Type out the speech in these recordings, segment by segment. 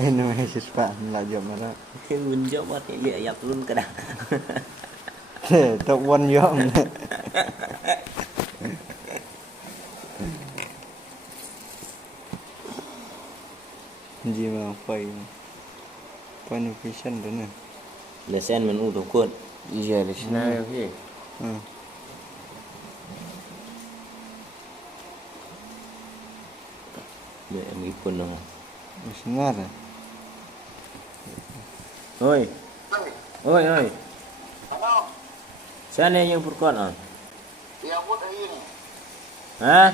Ini masih siswa belajar mana? Cái mình cho mất thì lịa dập luôn cả đã. Tak wan yo. Gì mà phải notification đó nè. Để xem mình u thủ quân. Iya di sini ya Ki. Để em quân đâu. Senar. Oi. Oi oi. Sana yang perkuat ah. Hah?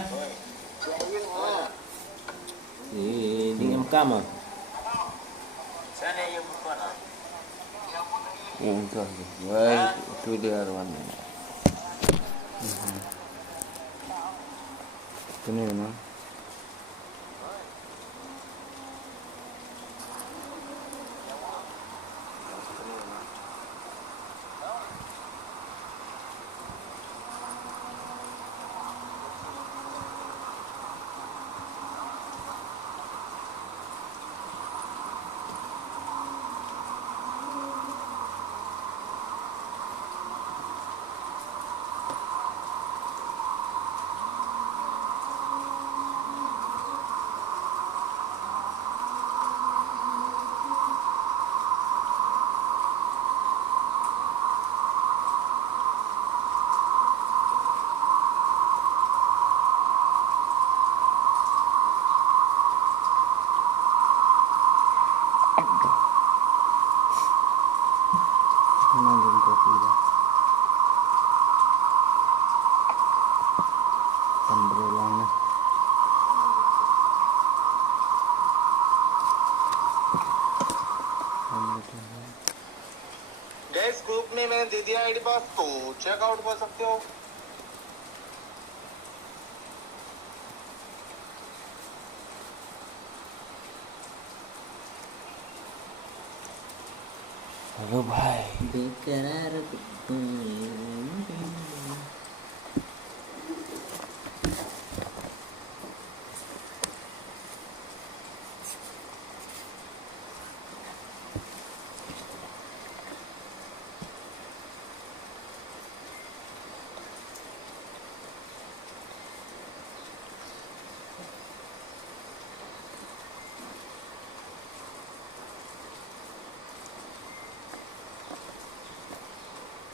Di em cam ah. Sana yang perkuat ah. Itu. Wah, itu dia Arwan. Cái này nó. Nanggung kopi dah. Kan berulang nih. Gas group में मैंने दे दिया आईडी पास तो चेकआउट कर सकते हो। Halo भाई. Bekerar.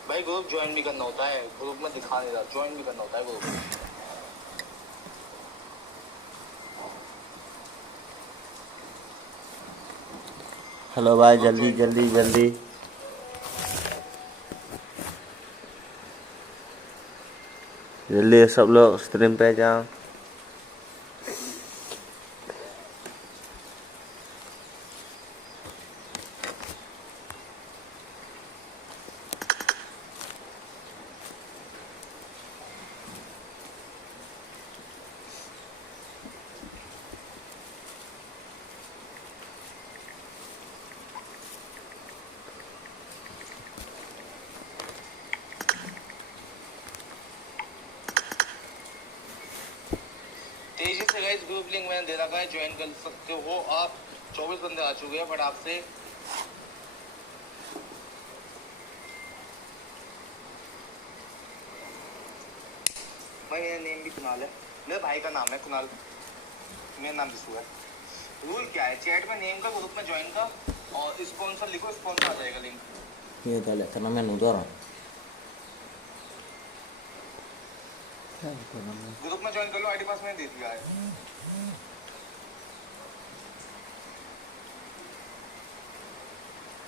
भाई group join भी करना होता है, ग्रुप में दिखा नहीं रहा, ज्वाइन भी करना होता है ग्रुप। Halo भाई, जल्दी जल्दी जल्दी. जल्दी सब लोग स्ट्रीम पे जाओ. तेजी से गाइस ग्रुप लिंक मैंने दे रखा है, ज्वाइन कर सकते हो आप। 24 बंदे आ चुके हैं फटाक से। भाई मेरा नेम भी कुणाल है, मेरे भाई का नाम है कुणाल, मेरा नाम विशु है। रूल क्या है, चैट में नेम का, ग्रुप में ज्वाइन का, और स्पॉन्सर लिखो, स्पॉन्सर आ जाएगा link. Iya kali karena menu tuh orang. Group में ज्वाइन कर लो, आईडी पास मैंने दे दिया है।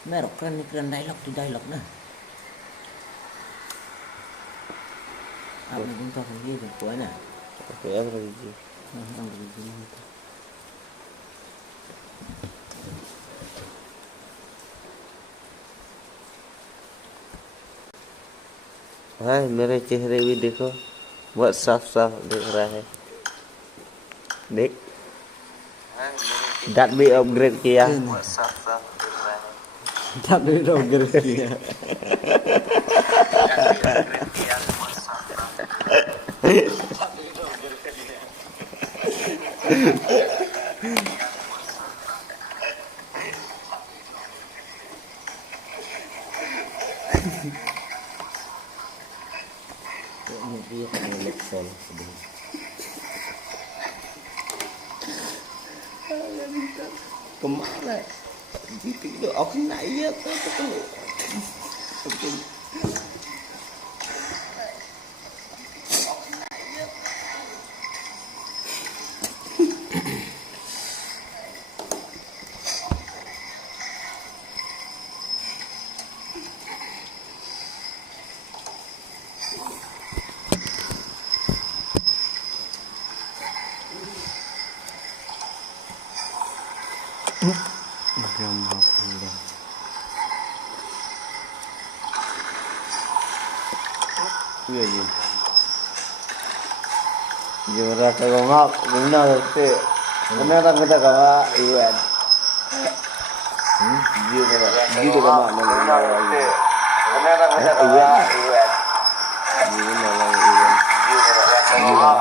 Merok keren nih, keren dialog tuh dialog nah. Apa nih tuh kan dia puanya. Oke ya lagi. Yang begini gitu. भाई मेरे चेहरे भी देखो, बहुत साफ साफ दिख रहा है. देख, दांत भी अपग्रेड किया. Tapi udah gerti ya. kontol. Kemana? Itu aku nak iya tuh ketemu. Dia mau pulang. Iya iya. Jumlah tergolong benar tu. Benar tak kita kawa iwan. Jumlah kawa benar tu. Benar tak kita kawa iwan. Jumlah iwan. Jumlah.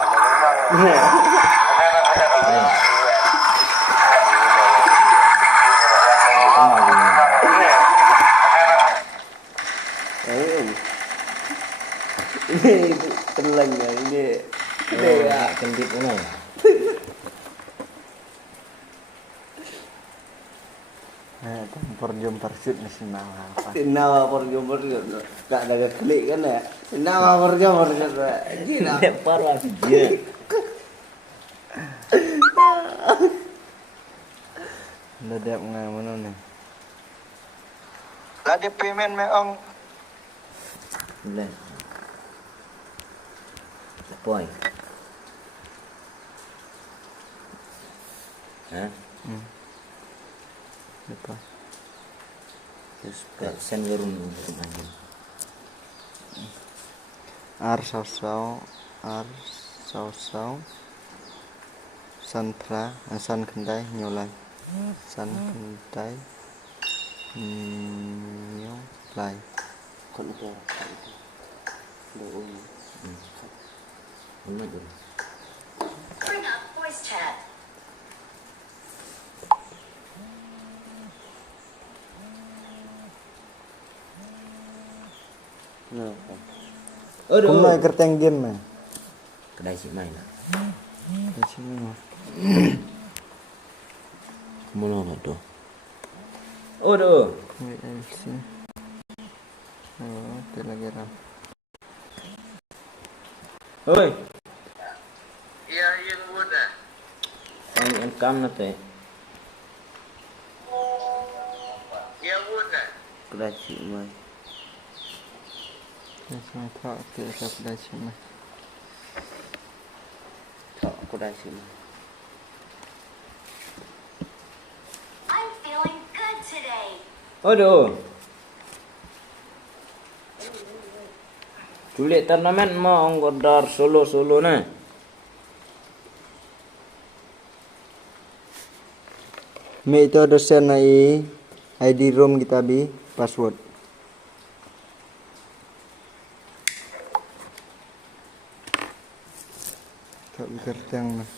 Ini telangnya ini. Kendit mana? Tempur jumper shoot ni senang apa? Nawa perjumur tak ada klik kan ya. Nawa perjumur gila. Lempar aja. Dah dia mengai mana ni? Ada payment में ang Boleh. Poin. Hah? Lepas. Terus sen gerun aja. Ar sau san pra san kendai nyolai san kendai nyolai. Kon itu. Doa. Mana tu? Bring up voice chat. Nah. Kau nak kerteng game mah? Kedai si main lah. Di sini mah. Mana nak tu? Oh tu. WLC. Oh, Telegram. Oi. ya yang muda Ang kam na te. ya muda Kedai cik mai. Dia semua tak kita dah cuma. Tak kedai cik mai. I'm feeling good today. Aduh. Culik turnamen mau nggodar solo na. Me itu ada send ID room kita bi password. Tak kerteng mah.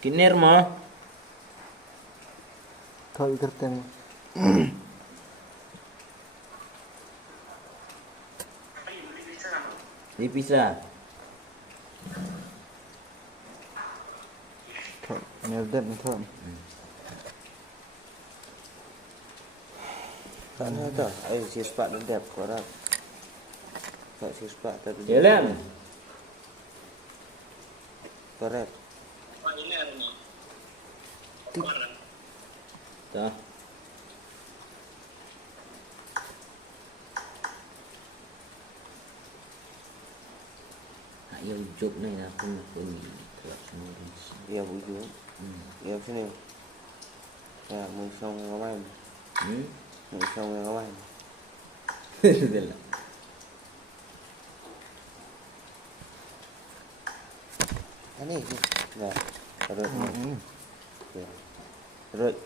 Kinir mah. Tak kerteng. Dipisah. Tak nyedet tak. Tak ada. Ayo si sepak dedap korang. Tak si sepak tadi. Jalan. Korek. Dah. Ayo juk ni aku nak bunyi. Tak semua ni. Dia bujur. Dia sini. Ya, musuh ngawain. Musuh ngawain. Dah. Ini. Nah, terus. Hmm. Terus.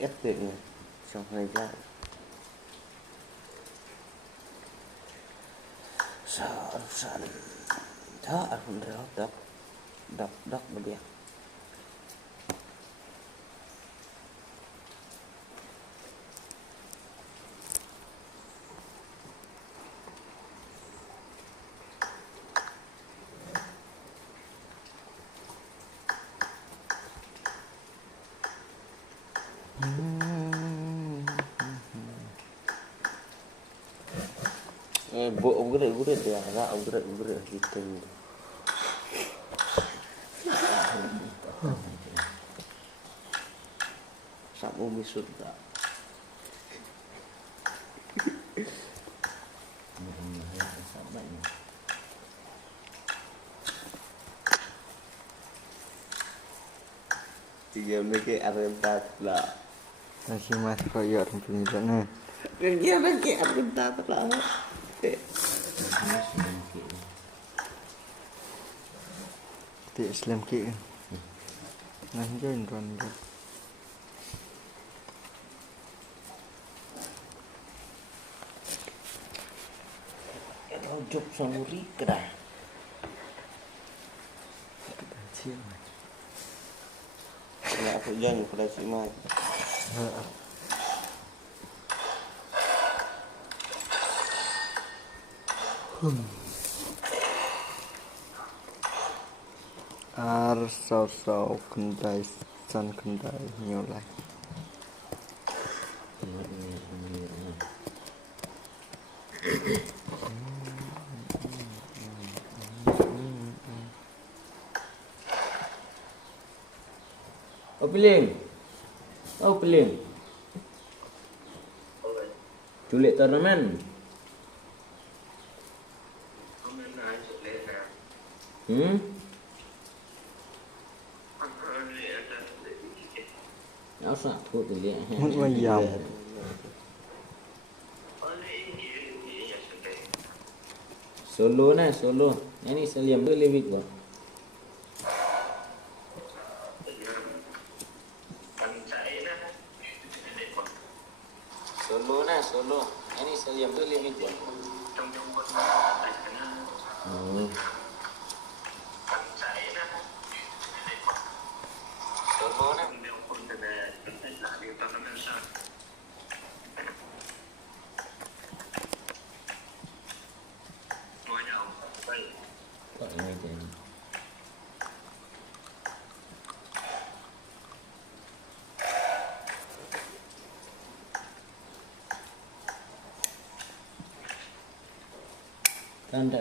ép tiện này xong rồi ra sợ sợ đó không được đập đập đập nó biết bu ugre dia ra ugre gitu sama umi surga tiga mereka arentat lah Masih mas koyor punya nih. dia lagi arentat lah Ti Islam ki. Lanjut kan. Rojok samuri kedah ya aku jangan pada si mai Ar sau kendai san kendai nhiều lại. Oh piling. Culik turnamen. Áo sạc thuộc từ liệ. Muốn quay dòng. Solo na solo. Ini seliam tu lebih gua. Solo na solo. Ini seliam tu lebih gua. Solo na. Kok ini jadi.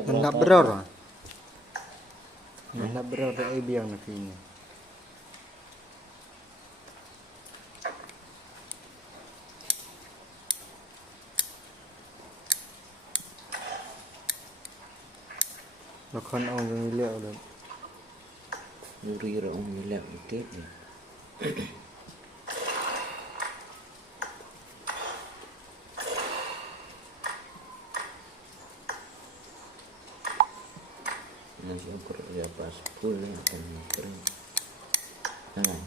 Mendap beror. Mendap beror ai biang nak ini. Nó con ông nguyên liệu được. Nuri ra umilap ikit ni. Nasi ukur dia pas full ni akan kering. Jangan.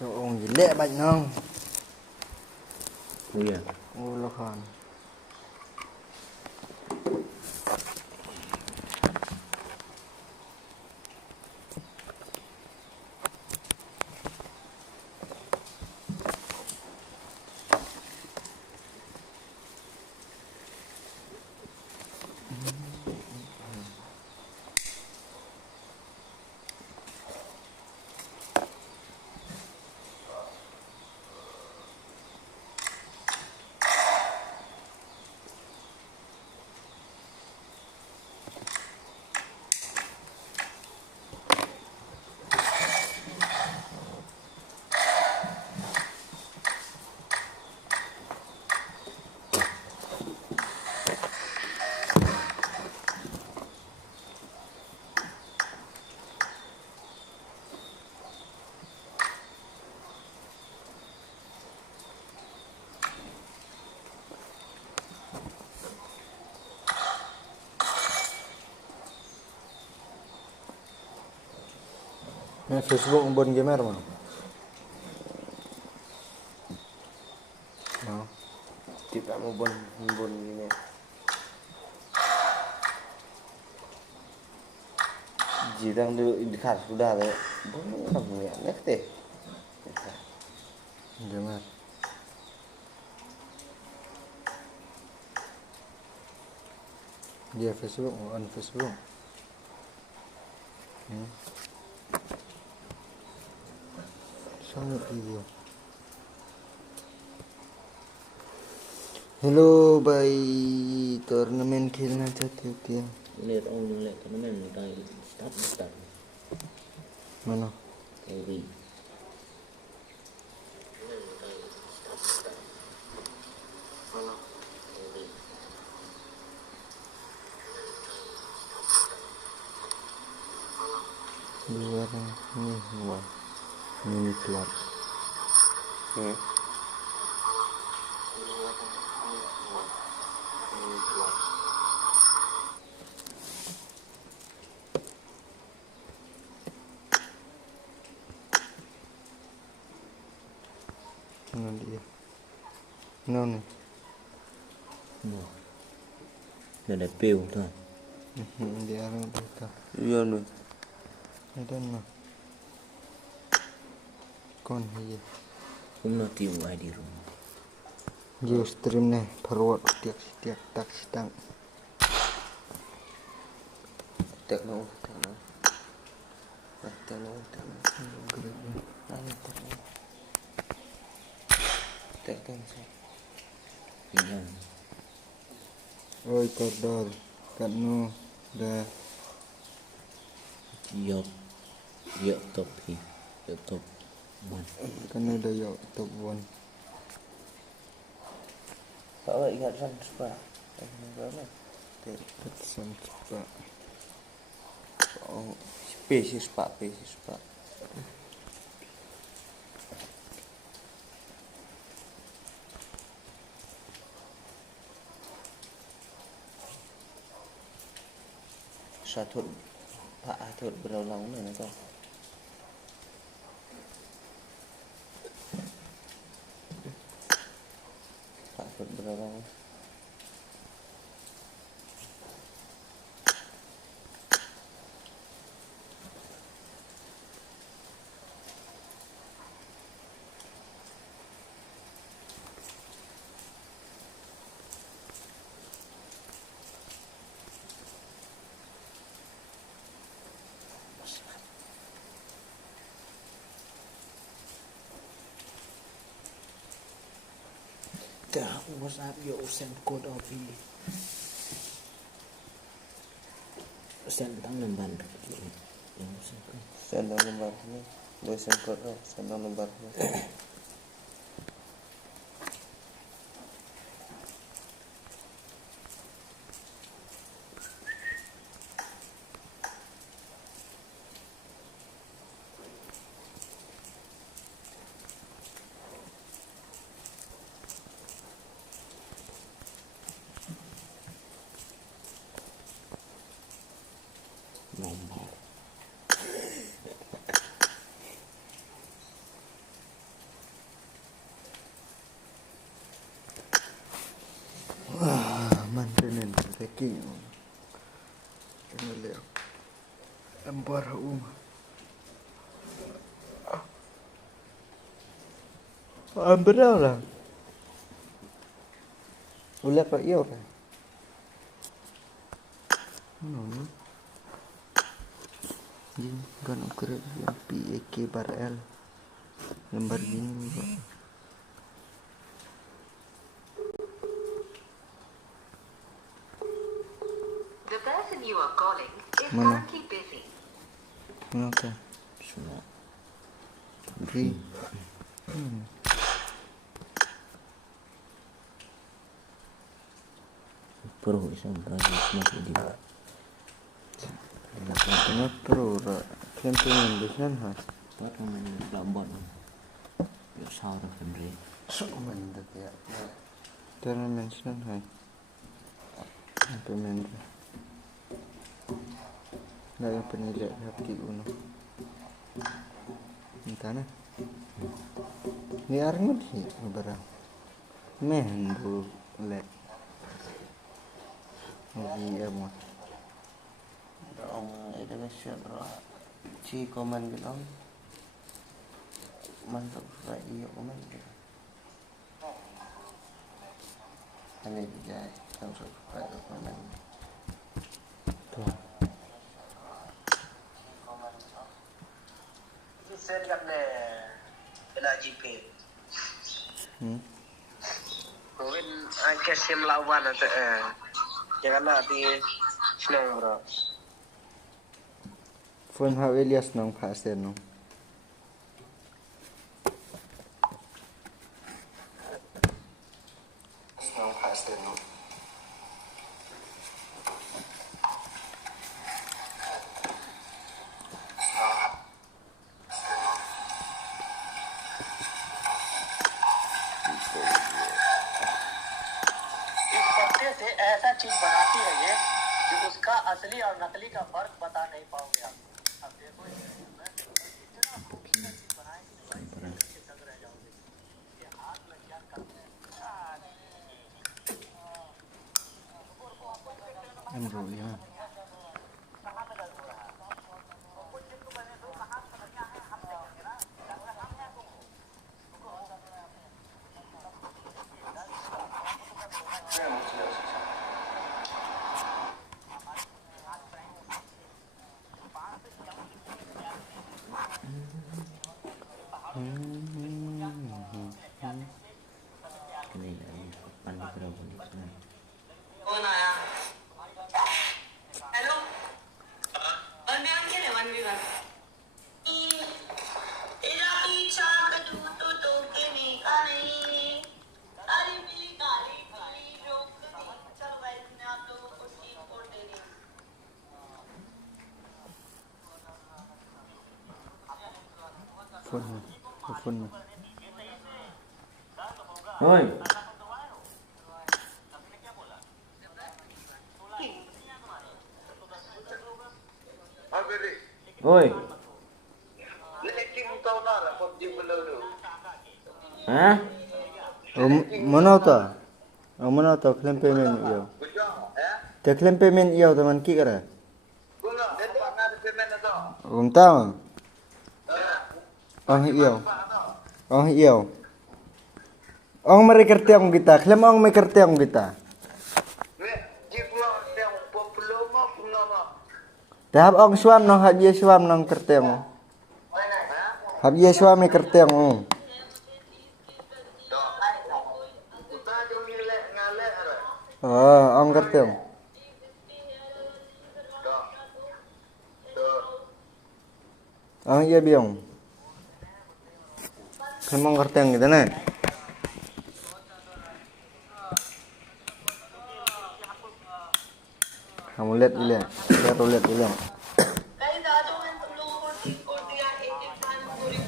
So ông gì lẹ bệnh không? Oh ya. Ô lo con. Main Facebook bon gamer mah. Nah, Tidak mau bon gini. Jirang dulu ikhlas sudah deh. Bon kamu ya ngerti? gamer. Dia Facebook, on Facebook. Sangat video. Hello, bye. Turnamen खेलना चाहते हो क्या? Lihat orang lihat karena memang kayak start. Mana? Kayak Luar ini wah. Mini club. Mana dia? No nih. ada peu tuh. Dia ada berita. Iya nih. Ada mah. Kon hiye. Kuma tiu ai di rumah. Yo stream nih forward tiap tak sedang. Tekno. Iya. Oi kordol. Kanu dah Yok top hi. Yok top. kanu dah yo top 1. Kalau ingat kan suka. Pesan cepat. Oh, spesies pak. Satu Pak Atur berulang mana kau? Pak Atur berulang. Dah, WhatsApp yo send code of ini. Send tang lembar. Yang send code. Sendang lembarnya, boleh sengkot lah. Sendang lembarnya. Nomor. Mantenan tracking. Kena lihat. Empar Ambil lah. Ulah pak iyo kan. No. Ini kan ukuran yang PAK bar L. Lembar gini pak. The person you are calling is Mana? currently busy. Kenapa? Semua. Free. Pro isang lagi masih di. Kenapa ora? Campaign desain ha. Buat main gambot. Yo saur Henry. Sok mantap ya. Jangan mention hai. Apa main? Nggak yang penilai hati uno. Tana. Ni arang di barang. Mehndo let. Lagi apa? Ông Indonesia rồi chi comment cái đó mình tập lại nhiều của mình anh này dài trong sự phải của mình Send kan LGP. Mungkin cash melawan atau jangan nanti senang bro. Phone how Elias nong pastor nong. Senang pasti no. इस पत्ते से ऐसा चीज बनाती है ये कि उसका असली और नकली का फर्क बता नहीं पाओगे आप। अब देखो इतना खूबसूरत चीज बनाए कि भाई दंग रह जाओगे। ये हाथ लग गया करते हैं। Em rồi ha. Cái này là ăn cái đầu của nó. कौन आया? हेलो और मैं आगे ले वन भी कर तेरा पीछा कटू तो के देखा नहीं काली पीली रोक नहीं चलो गाइस मैं आप लोगों को सीन कोड दे रही हूँ Phone. Ôi, ôi, Lekin kau nak PUBG peluru. hả? Mana ta? Mana ta claim payment iyo. Te claim payment iyo teman ki kara. Guna, dia tak nak payment tu. Tao. Ang iyo. Ang iyo. Ang mari kerti ang kita. Claim ang may kerti ang kita. Jika yang popular mah punya mah. Tahap ang swam nang habye swam nang kerti ang. Habye swam may kerti ang. Kita jom ngalek ada. Ang kerti ang. Ang iya biong. Claim ang kerti ang kita na. Kamu lihat dulu ya. Saya lihat dulu. Guys आज मैं तुम लोगों को scene code दिया एक इंसान पूरी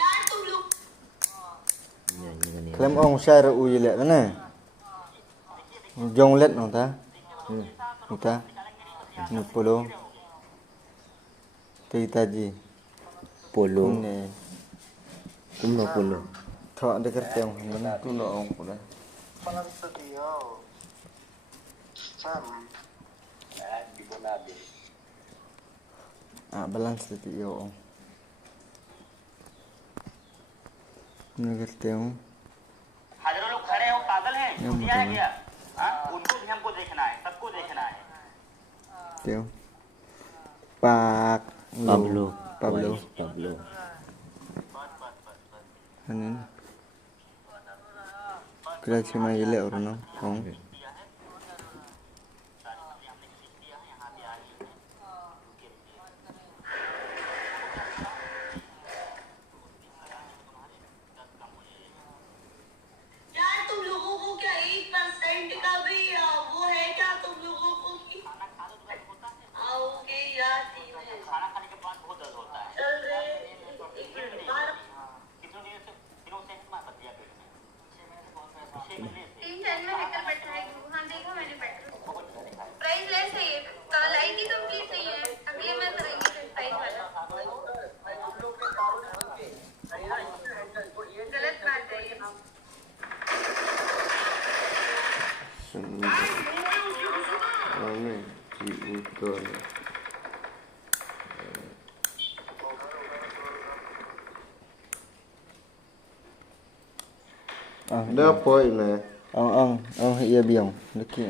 यार तुम लोग Klaim ong share u lihat na. Jong lihat nong ta. Ta. Ni polo. Taji. polo Ni. cũng là polo Thọ de kerteng. cũng là ông của đây Panas dia. Sam. Di mana dia? Balance tadi yo ong. Ni kerteng. हजारों लोग खड़े हैं वो पागल हैं दिया है क्या हाँ उनको भी हमको देखना है सबको देखना है Teo. Pak Pablo. Pablo. Pablo. Ano yun? Kaya siya may ili or no? Ong. यार तुम लोगों को क्या 1% का भी वो है क्या तुम लोगों को कि आओगे यार टीम में खाना खाने के बाद बहुत दर्द होता है चल रहे एक मिनट बाहर कितने दिनों से तुम्हारा पतिया पेट में 6 महीने से 3 दिन में निकल बैठा है Ini diukur. Ada apa ini? Iya biong. Leki.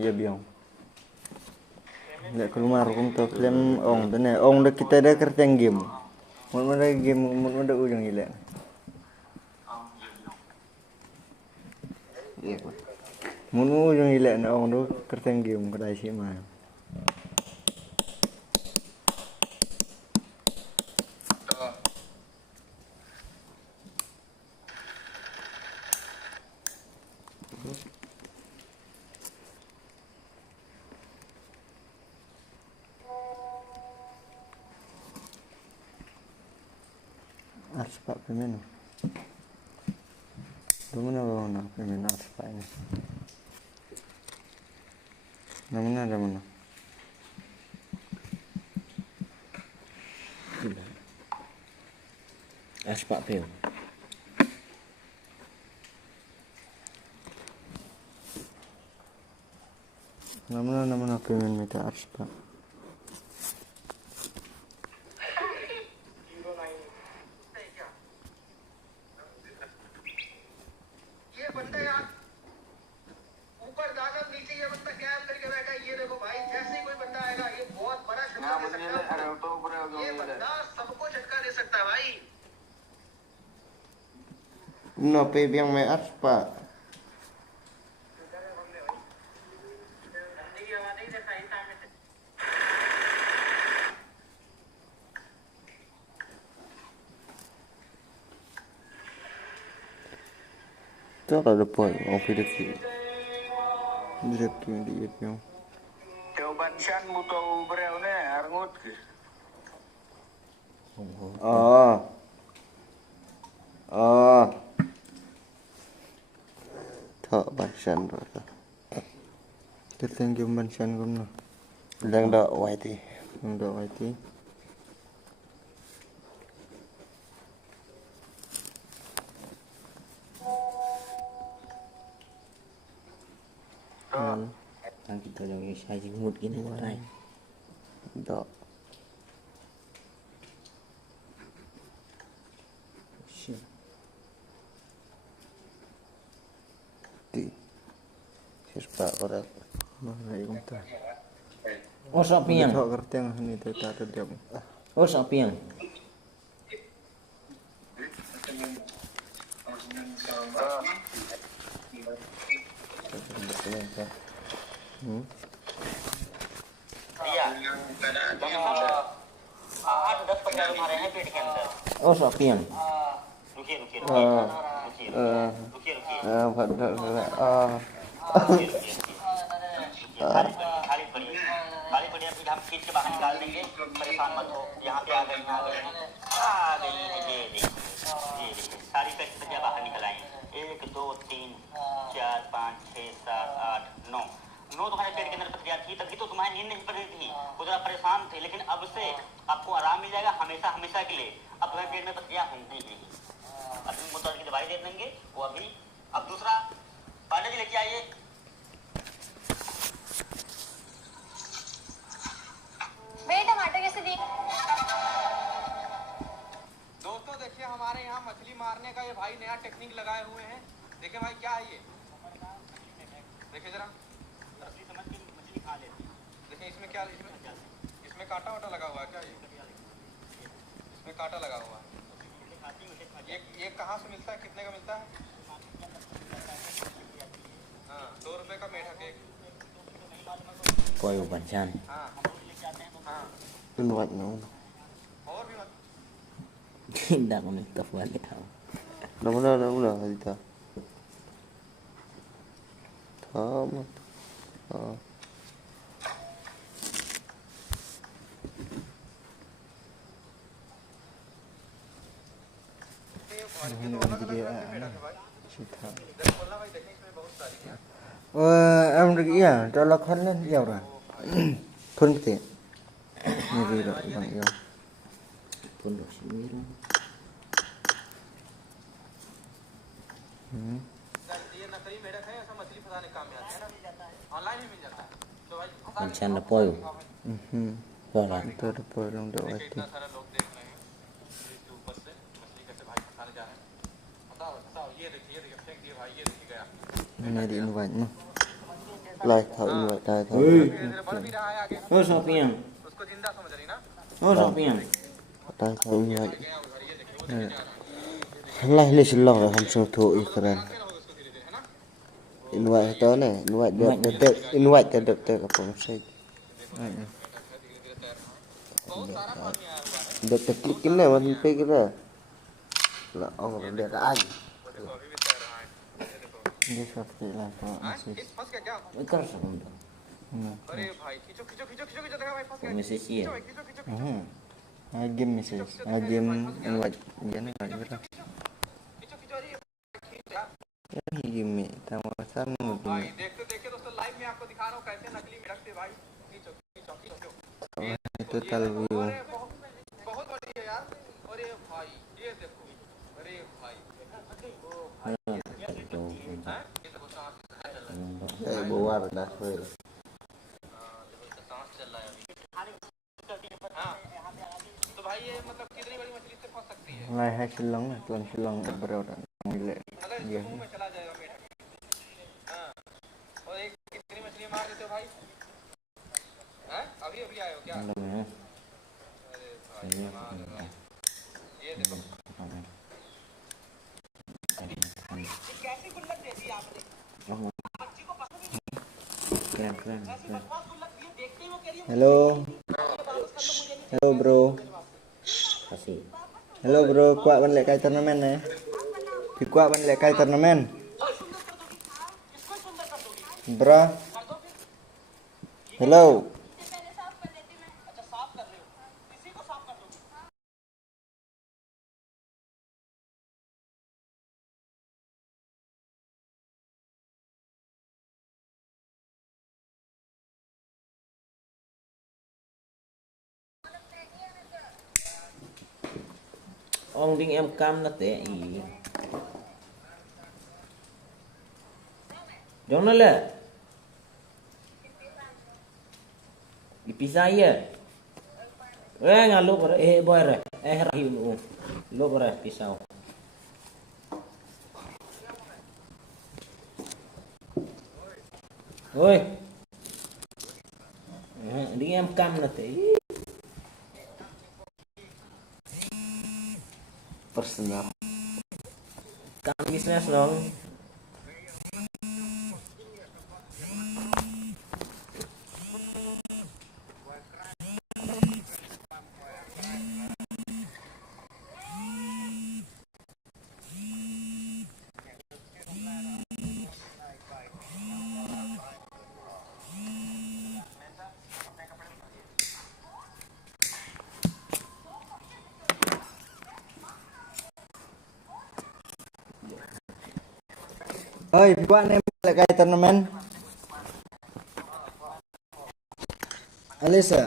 Iya biong. Lek keluar kum to klaim tene dah kita dah kerteng game. Mun ada game mun ada ujung gila. Iya. Mun ujung gila na tu kerteng game kedai sih mah. Aspak pemen. Mana mana pemen aspak ini. Mana? Aspak pil. Mana pemen minta aspak. ये बंदा यार ऊपर दादा नीचे ये बंदा कैम करके बैठा है। ये देखो भाई जैसे ही कोई बंदा आएगा ये बहुत बड़ा झटका दे सकता है। ये बंदा सबको झटका दे सकता है भाई। Nope yang me aspa. Itu ada poin, direki dia pion. Jawaban Shan muto bereu ne arngut ke. Thọ bản sân rồi. Kerteng game bansan kum no. Đang đợi quay thì. Untuk IT. Kan kita jangan saja mood gini orang. Đợi. Di. Sispa pada. Mana kum ta. Oh sapiang. Thọ kerteng ni tu tak ada. Oh sapiang. भैया आठ 10 पंजाब मारे हैं पेट के अंदर। Oh sapiang. रुकिए रुकिए खाली पड़ी अभी हम खींच के बाहर निकाल देंगे। परेशान मत हो। यहाँ पे आ गई ये देखिए सारी पेट पंजाब बाहर निकल आई। 1 2 3 4 5 6 7 8 9 तुम्हारे पेट के अंदर पथरियां थी, तभी तो तुम्हारी नींद नहीं पड़ रही थी, वो जरा परेशान थे। लेकिन अब से आपको आराम मिल जाएगा हमेशा के लिए। अब तुम्हारे पेट में पथरियां होंगी ही। अभी मुद्दा की दवाई दे देंगे वो अभी। अब दूसरा पानी लेके आइए। टमाटर कैसे दिए? दोस्तों देखिए हमारे यहाँ मछली मारने का ये भाई नया टेक्निक लगाए हुए हैं। देखिए भाई क्या है ये, देखिए जरा मछली खा लेती है। देखिए इसमें क्या, इसमें कांटा वाटा लगा हुआ है क्या? इसमें कांटा लगा हुआ है। ये कहाँ से मिलता है, कितने का मिलता है? हाँ 2 रुपए का मीठा केक। Koyo bansan. हाँ हाँ Nuat no. और भी मत। Tidak kau minta balik. Namuna kita. Tama. Em được ý à, cho nó khăn lên nhiều rồi. Phân tiện. Như vậy rồi bằng yêu. Pun dah sembilan. ये ना Macam apa? Pola. Itu ada polong dok hati. Ini di invite mah. Like thảo invite tai thảo. Oh, shopping. Oh, shopping. Tai thảo invite. Lai lên xin lòng là không số thủ ý keren. Invite to này, invite được apa message. Được klik ini mà pe kira. Là ông có được ai. Ini seperti lah Pak message. Ikar sama. अरे भाई खींचो खींचो खींचो खींचो खींचो देखा भाई फंस गया Message ya. Game message. Game invite. Jangan invite kira. खींचो खींचो अरे खींच यार Ini game tamu sama भाई game. देखते देखते दोस्तों लाइव में आपको दिखा रहा हूँ कैसे नकली में रखते भाई खींचो खींचो खींचो Total view. अरे बहुत बहुत बढ़िया यार अरे भाई ये देखो अरे भाई Kayak buar dah weh. सांस चल रहा है अभी हाँ तो भाई ये मतलब कितनी बड़ी मछली से फंस सकती है Lai hai silong lah, tuan silong berapa milik. अगर इसके मुंह में चला जाएगा मेढक हाँ और एक कितनी मछली मार देते हो भाई हैं अभी अभी आए हो क्या Belum ya. अरे भाई कमाल है भाई ये देखो कैसी गुल्लक दे दी आपने बच्ची को पसंद ही Keren, keren, keren. बकवास गुल्लक दिए देखते ही वो कह रही है Hello. Hello bro. Kasih. Hello bro, kuat balik kai turnamen ya. Pi kuat balik kai turnamen. Bro. Hello. अच्छा साफ कर रहे हो इसी को साफ कर दो Ông đinh em cam nó tệ ý. Giống nó là dipisah ya. Nggak lu ber boy re. Rahim lu ber pisau. Oi. Đinh em cam nó tệ. Personal. Cam bisnes dong. Oi, pi kuat nih balik kai turnamen. Alisa.